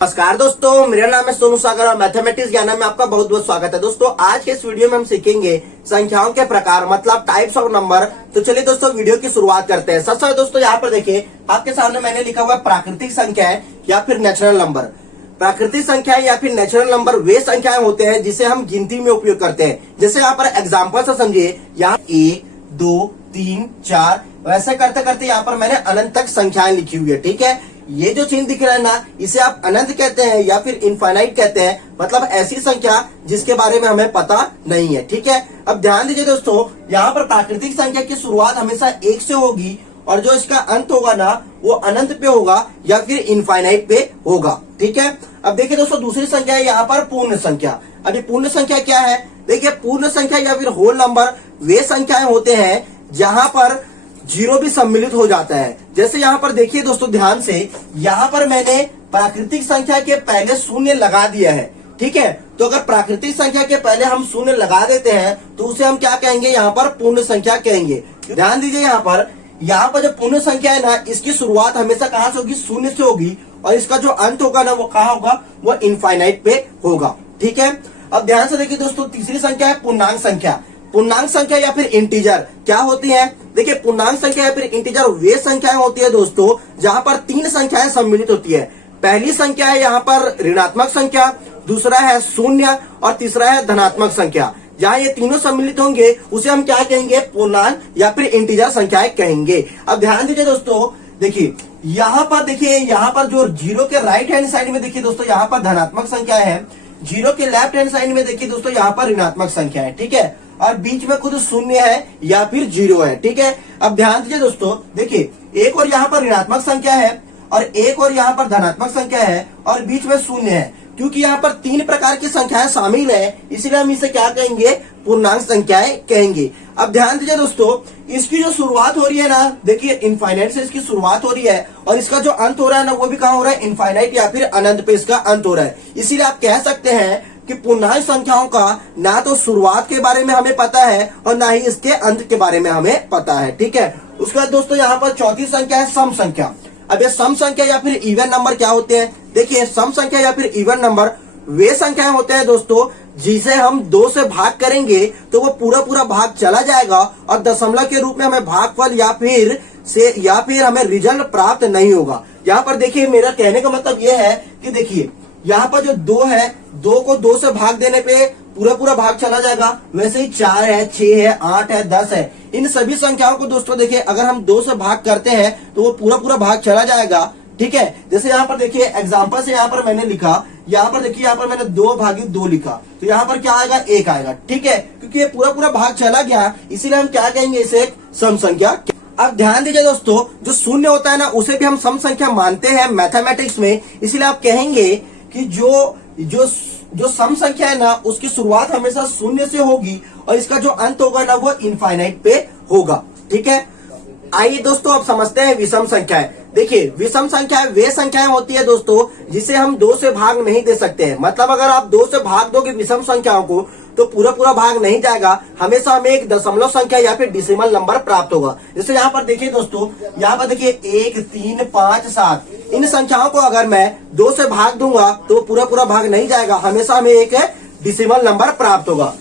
नमस्कार दोस्तों, मेरा नाम है सोनू सागर और मैथमेटिक्स ज्ञान में आपका बहुत बहुत स्वागत है। दोस्तों आज के इस वीडियो में हम सीखेंगे संख्याओं के प्रकार मतलब टाइप्स ऑफ नंबर। तो चलिए दोस्तों वीडियो की शुरुआत करते हैं। सबसे दोस्तों यहाँ पर देखिए आपके सामने मैंने लिखा हुआ है प्राकृतिक संख्याएं या फिर नेचुरल नंबर। प्राकृतिक संख्याएं या फिर नेचुरल नंबर वे संख्याएं होते हैं जिसे हम गिनती में उपयोग करते हैं। जैसे यहाँ पर एग्जाम्पल से समझिए, यहाँ 1 2 3 4 वैसे करते करते यहाँ पर मैंने अनंत तक संख्याएं लिखी हुई है। ठीक है, ये जो चिन्ह दिख रहा है ना, इसे आप अनंत कहते हैं या फिर इनफाइनाइट कहते हैं, मतलब ऐसी संख्या जिसके बारे में हमें पता नहीं है। ठीक है, अब ध्यान दीजिए दोस्तों, यहाँ पर प्राकृतिक संख्या की शुरुआत हमेशा 1 से होगी और जो इसका अंत होगा ना वो अनंत पे होगा या फिर इनफाइनाइट पे होगा। ठीक है, अब देखिए दोस्तों दूसरी संख्या है यहाँ पर पूर्ण संख्या। अभी पूर्ण संख्या क्या है? देखिए पूर्ण संख्या या फिर होल नंबर वे संख्याएं होते हैं जहां पर जीरो भी सम्मिलित हो जाता है। जैसे यहाँ पर देखिए दोस्तों ध्यान से, यहाँ पर मैंने प्राकृतिक संख्या के पहले शून्य लगा दिया है। ठीक है, तो अगर प्राकृतिक संख्या के पहले हम शून्य लगा देते हैं तो उसे हम क्या कहेंगे? यहाँ पर पूर्ण संख्या कहेंगे। ध्यान दीजिए यहाँ पर जो पूर्ण संख्या है ना, इसकी शुरुआत हमेशा कहाँ से होगी? शून्य से होगी और इसका जो अंत होगा ना वो कहाँ होगा? वो इनफाइनाइट पे होगा। ठीक है, अब ध्यान से देखिए दोस्तों तीसरी संख्या है पूर्णांक संख्या। पूर्णांक संख्या या फिर इंटीजर क्या होती है? देखिए पूर्णांक संख्या या फिर इंटीजर वे संख्याएं होती है दोस्तों जहां पर 3 संख्याएं सम्मिलित होती है। पहली संख्या है यहाँ पर ऋणात्मक संख्या, दूसरा है शून्य और तीसरा है धनात्मक संख्या। जहाँ ये तीनों सम्मिलित होंगे उसे हम क्या कहेंगे? पूर्णांक या फिर इंटीजर संख्याएं कहेंगे। अब ध्यान दीजिए दोस्तों, देखिए यहाँ पर जो जीरो के राइट हैंड साइड में देखिए दोस्तों यहाँ पर धनात्मक संख्या है, जीरो के लेफ्ट हैंड साइड में देखिए दोस्तों यहाँ पर ऋणात्मक संख्या है। ठीक है, और बीच में खुद शून्य है या फिर जीरो है। ठीक है, अब ध्यान दीजिए दोस्तों, देखिए एक और यहाँ पर ऋणात्मक संख्या है और एक और यहाँ पर धनात्मक संख्या है और बीच में शून्य है। क्योंकि यहाँ पर 3 प्रकार की संख्याएं शामिल है इसलिए हम इसे क्या कहेंगे? पूर्णांक संख्याएं कहेंगे। अब ध्यान दीजिए दोस्तों, इसकी जो शुरुआत हो रही है ना, देखिए इनफाइनाइट से इसकी शुरुआत हो रही है और इसका जो अंत हो रहा है ना वो भी कहाँ हो रहा है? इनफाइनाइट या फिर अनंत पे इसका अंत हो रहा है। इसीलिए आप कह सकते हैं कि पूर्णांक संख्याओं का ना तो शुरुआत के बारे में हमें पता है और ना ही इसके अंत के बारे में हमें पता है। ठीक है, उसके बाद दोस्तों यहाँ पर चौथी संख्या है सम संख्या। अब ये सम संख्या या फिर इवन नंबर क्या होते हैं? देखिए सम संख्या या फिर इवन नंबर वे संख्याएं होते हैं दोस्तों जिसे हम 2 से भाग करेंगे तो वो पूरा भाग चला जाएगा और दशमलव के रूप में हमें भागफल या फिर हमें रिजल्ट प्राप्त नहीं होगा। यहाँ पर देखिए मेरा कहने का मतलब ये है कि देखिए यहाँ पर जो 2 है, 2 को 2 से भाग देने पे पूरा भाग चला जाएगा। वैसे ही 4 है, 6 है, 8 है, 10 है, इन सभी संख्याओं को दोस्तों देखिए अगर हम 2 से भाग करते हैं तो वो पूरा भाग चला जाएगा। ठीक है, जैसे यहाँ पर देखिए एग्जाम्पल से यहाँ पर मैंने लिखा, यहाँ पर देखिए यहाँ पर मैंने 2/2 लिखा तो यहाँ पर क्या आएगा? 1 आएगा। ठीक है, क्योंकि ये पूरा भाग चला गया इसीलिए हम क्या कहेंगे? इसे एक सम संख्या। अब ध्यान दीजिए दोस्तों, जो शून्य होता है ना उसे भी हम सम संख्या मानते हैं मैथमेटिक्स में। इसलिए आप कहेंगे कि जो सम संख्या है ना उसकी शुरुआत हमेशा शून्य से होगी और इसका जो अंत होगा ना वो इनफाइनाइट पे होगा। ठीक है, आइए दोस्तों अब समझते हैं विषम संख्याएं। देखिए विषम संख्याएं वे संख्याएं होती है दोस्तों जिसे हम 2 से भाग नहीं दे सकते हैं। मतलब अगर आप 2 से भाग दोगे विषम संख्याओं को तो पूरा भाग नहीं जाएगा, हमेशा हमें एक दशमलव संख्या या फिर डेसिमल नंबर प्राप्त होगा। जैसे यहाँ पर देखिए दोस्तों, यहाँ पर देखिए 1 3 5 7 इन संख्याओं को अगर मैं 2 से भाग दूंगा तो पूरा भाग नहीं जाएगा, हमेशा हमें एक डेसिमल नंबर प्राप्त होगा।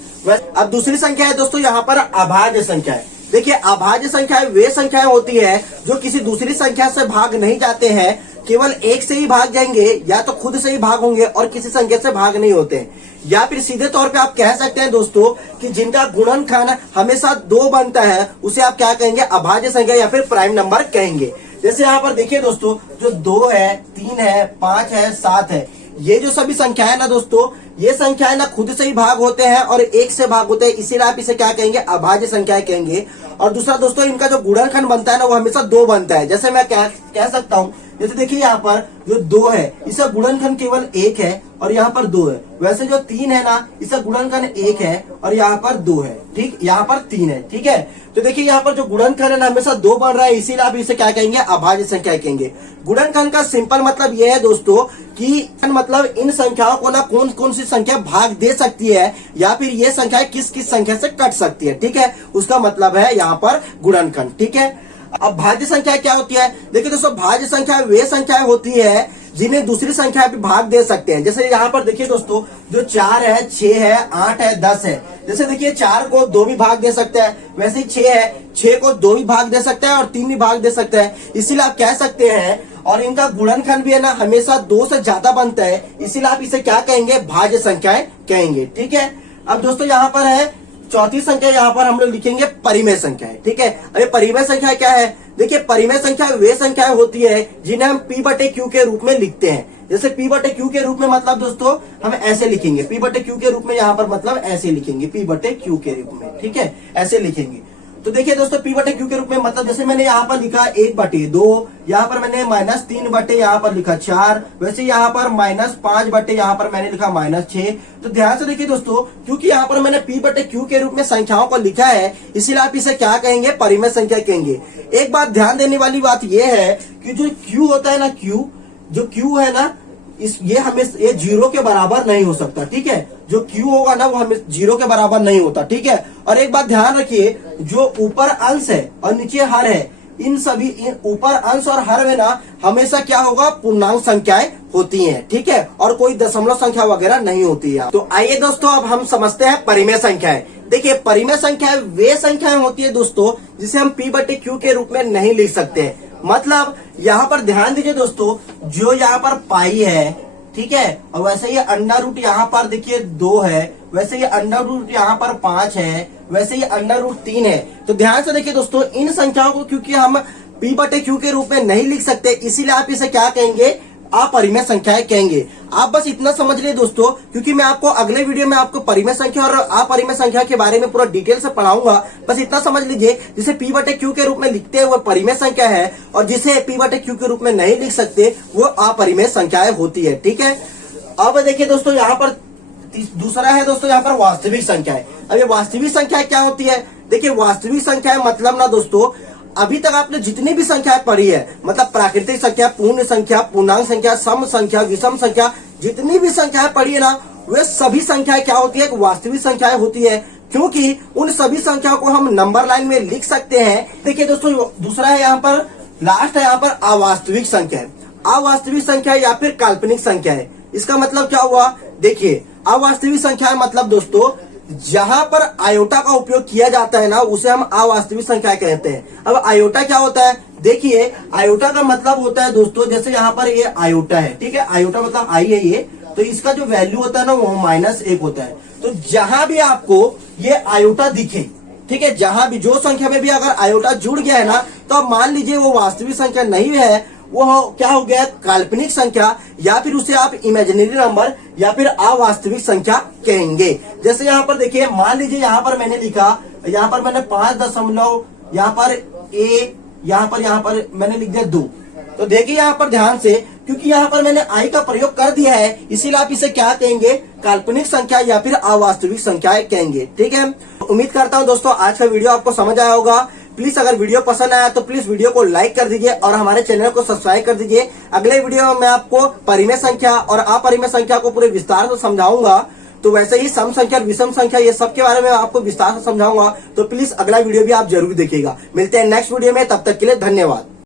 अब दूसरी संख्या है दोस्तों यहाँ पर अभाज्य संख्या है। देखिए अभाज्य संख्याएं वे संख्याएं होती है जो किसी दूसरी संख्या से भाग नहीं जाते हैं, केवल एक से ही भाग जाएंगे या तो खुद से ही भाग होंगे और किसी संख्या से भाग नहीं होते हैं। या फिर सीधे तौर पे आप कह सकते हैं दोस्तों कि जिनका गुणनखंड हमेशा 2 बनता है उसे आप क्या कहेंगे? अभाज्य संख्या या फिर प्राइम नंबर कहेंगे। जैसे यहाँ पर देखिए दोस्तों, जो 2 है, 3 है, 5 है, 7 है, ये जो सभी संख्याएं ना दोस्तों, ये संख्याएं ना खुद से ही भाग होते हैं और एक से भाग होते हैं, इसीलिए आप इसे क्या कहेंगे? अभाज्य संख्याएं कहेंगे। और दूसरा दोस्तों, इनका जो गुणनखंड बनता है ना वो हमेशा 2 बनता है। जैसे मैं कह सकता हूँ, जैसे देखिए यहाँ पर जो 2 है इसका गुणनखंड केवल 1 है और यहाँ पर 2 है। वैसे जो 3 है ना इसका गुणनखंड 1 है और यहाँ पर 2 है। ठीक, यहाँ पर 3 है। ठीक है, तो देखिए यहाँ पर जो गुणनखंड है ना हमेशा 2 बन रहा है, इसीलिए आप इसे क्या कहेंगे? अभाज्य संख्या कहेंगे। गुणनखंड का सिंपल मतलब यह है दोस्तों कि मतलब इन संख्याओं को ना कौन सी संख्या भाग दे सकती है या फिर ये संख्या किस संख्या से कट सकती है। ठीक है, उसका मतलब है यहाँ पर गुणनखंड। ठीक है, अब भाज्य संख्या क्या होती है? देखिए दोस्तों, भाज्य संख्या वे संख्याएं होती है जिन्हें दूसरी संख्या पे भाग दे सकते हैं। जैसे यहाँ पर देखिए दोस्तों, जो 4 है, 6 है, 8 है, 10 है। जैसे देखिए 4 को 2 भी भाग दे सकता है, वैसे ही 6 है, 6 को 2 भी भाग दे सकता है और 3 भी भाग दे सकता है। इसीलिए आप कह सकते हैं, और इनका गुणनखंड भी है ना हमेशा 2 से ज्यादा बनता है, इसीलिए आप इसे क्या कहेंगे, भाज्य संख्याएं कहेंगे। ठीक है। अब दोस्तों यहाँ पर है चौथी संख्या, यहाँ पर हम लोग लिखेंगे परिमेय संख्याएं। ठीक है। अब ये परिमेय संख्या क्या है? देखिए परिमेय संख्या वे संख्याएं होती है जिन्हें हम P/Q के रूप में लिखते हैं। जैसे P/Q के रूप में मतलब दोस्तों हम ऐसे लिखेंगे, P/Q के रूप में यहाँ पर मतलब ऐसे लिखेंगे, P/Q के रूप में। ठीक है, ऐसे लिखेंगे। तो देखिए दोस्तों P/Q के रूप में मतलब जैसे मैंने यहाँ पर लिखा 1/2, यहाँ पर मैंने -3 यहाँ पर लिखा 4, वैसे यहाँ पर -5 यहाँ पर मैंने लिखा -6। तो ध्यान से देखिए दोस्तों, क्योंकि यहाँ पर मैंने P/Q के रूप में संख्याओं को लिखा है, इसीलिए आप इसे क्या कहेंगे, परिमेय संख्या कहेंगे। एक बात ध्यान देने वाली बात यह है कि जो Q होता है ना, जो Q है ना, ये 0 के बराबर नहीं हो सकता। ठीक है, जो Q होगा ना वो हमें 0 के बराबर नहीं होता। ठीक है। और एक बात ध्यान रखिए, जो ऊपर अंश है और नीचे हर है, इन ऊपर अंश और हर में ना हमेशा क्या होगा, पूर्णांक संख्याएं होती हैं। ठीक है, और कोई दशमलव संख्या वगैरह नहीं होती है। तो आइए दोस्तों अब हम समझते हैं परिमेय संख्याएं। देखिए परिमेय संख्याएं वे संख्याएं होती है दोस्तों जिसे हम P/Q के रूप में नहीं लिख सकते। मतलब यहाँ पर ध्यान दीजिए दोस्तों, जो यहाँ पर पाई है, ठीक है, और वैसे ये अंडर रूट यहाँ पर देखिए 2 है, वैसे ये अंडर रूट यहाँ पर 5 है, वैसे ये अंडर रूट 3 है। तो ध्यान से देखिए दोस्तों, इन संख्याओं को क्योंकि हम P/Q के रूप में नहीं लिख सकते, इसीलिए आप इसे क्या कहेंगे, अपरिमेय संख्याएं कहेंगे। आप बस इतना समझ लिए दोस्तों, क्योंकि मैं आपको अगले वीडियो में आपको परिमेय संख्या और अपरिमेय संख्या के बारे में पूरा डिटेल से पढ़ाऊंगा। बस इतना समझ लीजिए, जिसे P/Q के रूप में लिखते हैं वो परिमेय संख्या है, और जिसे P/Q के रूप में नहीं लिख सकते वो अपरिमेय संख्याएं होती है। ठीक है। अब देखिए दोस्तों, यहाँ पर दूसरा है दोस्तों, यहाँ पर वास्तविक संख्याएं। अब ये वास्तविक संख्या क्या होती है? देखिए वास्तविक संख्याएं मतलब ना दोस्तों, अभी तक आपने जितनी भी संख्याएं पढ़ी है, मतलब प्राकृतिक संख्या, पूर्ण संख्या, पूर्णांक संख्या, सम संख्या, विषम संख्या, जितनी भी संख्याएं पढ़ी है ना, वे सभी संख्याएं क्या होती है, वास्तविक संख्याएं होती है, क्योंकि उन सभी संख्याओं को हम नंबर लाइन में लिख सकते हैं। देखिए दोस्तों, दूसरा है यहाँ पर, लास्ट है यहाँ पर अवास्तविक संख्या। अवास्तविक संख्या या फिर काल्पनिक संख्या है। इसका मतलब क्या हुआ? देखिए अवास्तविक संख्या मतलब दोस्तों, जहां पर आयोटा का उपयोग किया जाता है ना, उसे हम अवास्तविक संख्या कहते हैं। अब आयोटा क्या होता है? देखिए आयोटा का मतलब होता है दोस्तों, जैसे यहाँ पर ये आयोटा है, ठीक है, आयोटा मतलब आई है ये, तो इसका जो वैल्यू होता है ना वो -1 होता है। तो जहां भी आपको ये आयोटा दिखे, ठीक है, जहां भी जो संख्या में भी अगर आयोटा जुड़ गया है ना, तो अब मान लीजिए वो वास्तविक संख्या नहीं है, वो क्या हो गया, काल्पनिक संख्या, या फिर उसे आप इमेजिनरी नंबर या फिर अवास्तविक संख्या कहेंगे। जैसे यहाँ पर देखिए, मान लीजिए यहाँ पर मैंने लिखा, यहाँ पर मैंने 5 यहाँ पर ए, यहाँ पर मैंने लिख दिया 2। तो देखिए यहाँ पर ध्यान से, क्योंकि यहाँ पर मैंने आई का प्रयोग कर दिया है, इसीलिए आप इसे क्या कहेंगे, काल्पनिक संख्या या फिर अवास्तविक संख्याएं कहेंगे। ठीक है। उम्मीद करता हूँ दोस्तों आज का वीडियो आपको समझ आया होगा। प्लीज अगर वीडियो पसंद आया तो प्लीज वीडियो को लाइक कर दीजिए और हमारे चैनल को सब्सक्राइब कर दीजिए। अगले वीडियो में मैं आपको परिमेय संख्या और अपरिमेय संख्या को पूरे विस्तार से समझाऊंगा। तो वैसे ही सम संख्या, विषम संख्या, ये सब के बारे में आपको विस्तार से समझाऊंगा। तो प्लीज अगला वीडियो भी आप जरूर देखिएगा। मिलते हैं नेक्स्ट वीडियो में, तब तक के लिए धन्यवाद।